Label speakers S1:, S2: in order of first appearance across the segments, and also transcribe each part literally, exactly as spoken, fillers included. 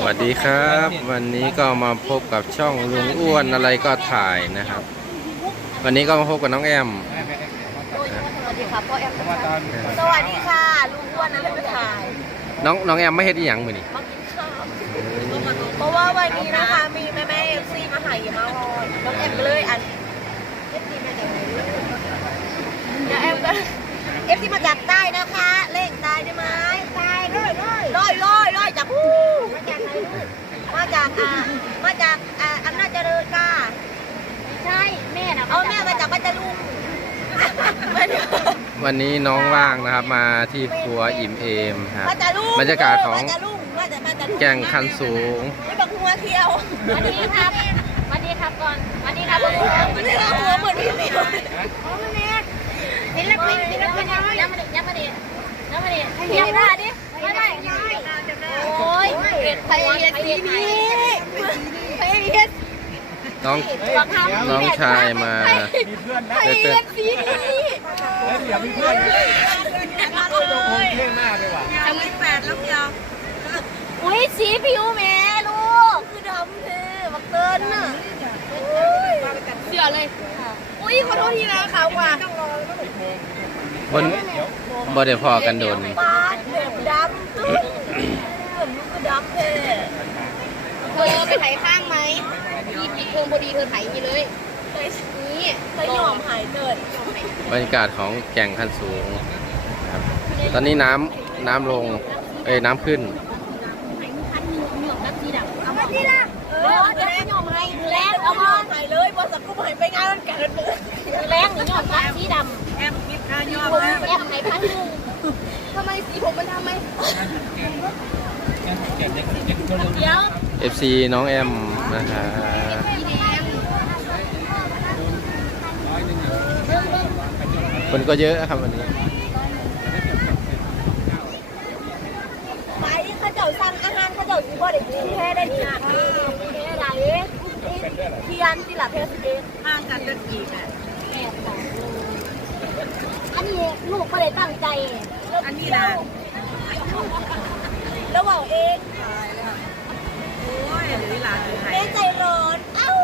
S1: วัสดีครับวันนี้ก็มาพบกับช่องลุงอ้วนอะไรก็ถ่ายนะครับ วันนี้ก็มาพบกับน้องแอม
S2: สวัสดีค่ะพ่อแอมสวัสดีค่ะลุงอ้วนอะไรก็ถ่าย
S1: น้องน้องแอมไม่เห็นอีหยังมือนี่
S2: มากินข้าวเพราะว่าวันนี้นะคะมีแม่แม่เอฟซีมาหายมาลอยน้องแอมก็เลยอันเอฟซีมาจากไหนน้องแอมก็เอฟซีมาจากใต้นะคะเล่งใต้ได้ไหมใต้ร้อยร้อยร้อยร้อยร้อยจากผู้มาจากไหนลูกมาจากอ่ามาจากอ่าอำนาจเจริญค่ะใช่แม่นะเอาแม่มาจากพัทลุง
S1: วันนี้น้องว่างนะครับมาที่ครัวอิ่มเอมครับบรรยากาศของแกงคันสูง
S2: ไม่บังหัวเที่ยววันนี้ครับวันนี้ครับก่อนวันนี้ครับวันนี้ครับหัวเหมือนพี่เมียวโอ้แม่เห็นแล้วเป็นเห็นแล้วเป็นยังไงยังไม่ได้ยังไม่ได้ยังไม่ได้ยังไม่ได้ดิไม่ได้โอ้ยใครเห็นสีนี้ใครเห็น
S1: น้องน้องชายมา
S2: ใครเห็นสีนี้
S3: เดี๋ยวมีเพื่อนโอ้โหเท่มากเลยว่ะ
S2: ทำไม่แปดแล้วเดียวอุ้ยสีผิวแม่ลูกคือดำเลยบักเตินน่ะเสือเลยอุ้ยขอโทษทีนะขาวกว่า
S1: บนบนเดี๋ยวพอกันโดน
S2: ปาดแบบดำตึ้งเหมือนลูกก็ดำเลยเธอไปไถข้างไหมมีปิดเทอมพอดีเธอไถนี่เลยนี่เธอยอมหายเกิด
S1: บรรยากาศของแก่งคันสูงครับตอนนี้น้ำน้ำลงเอ้ยน้ำขึ้น
S2: เอามาที่ละเออจะได้ยอมให้แรงเอามาหายเลยบอสกุ๊บหายไปงานวันเกิดเลยแรงหรือยอมรักสีดำแอมกินข้าวยอมแอมไหนพันหนึ่งทำไมสีผมมันทำไมเดี๋ยว
S1: เอฟ ซี น้องแอมนะครับคนก็เยอะครับวันนี้
S2: ไปข้าเจ้าสั่งอาหารข้าเจ้าอยู่บ่ได้กินแค่ได้กินแค่ไหนเทียนสิล่ะเพสเองห่างกันจะกี่อ่ะแอบของอันนี้ลูกไม่ได้ตั้งใจอันนี้นะแล้วบอกเองโอ้ยหรือหลานแม่ใจร้อนเอ้า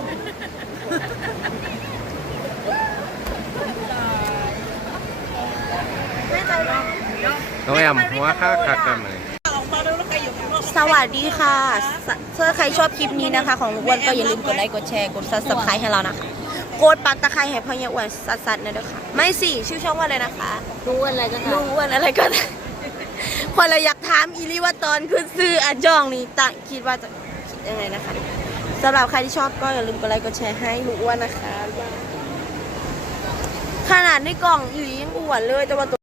S2: แม่ใจร้อน
S1: น้องแอมหัวค่าคักกันเลย
S2: สวัสดีค่ะถ้าใครชอบคลิปนี้นะคะของลุงอ้วนก็อย่าลืมกดไลค์กดแชร์กดซับสไครต์ให้เรานะคะกดปักตะไคร้ให้พ่อเนี่ยอ้วนสัดๆนะเด้อค่ะไม่สิชื่อช่องว่าอะไรนะคะลุงอ้วนอะไรก็ได้ลุงอ้วนอะไรก็ได้พอเราอยากถามอีลีว่าตอนขึ้นซื้ออันจองนี้ตั้งคิดว่าจะคิดยังไงนะคะสำหรับใครที่ชอบก็อย่าลืมกดไลค์กดแชร์ให้ลุงอ้วนนะคะขนาดในกล่องอยู่ยังอ้วนเลยแต่ว่า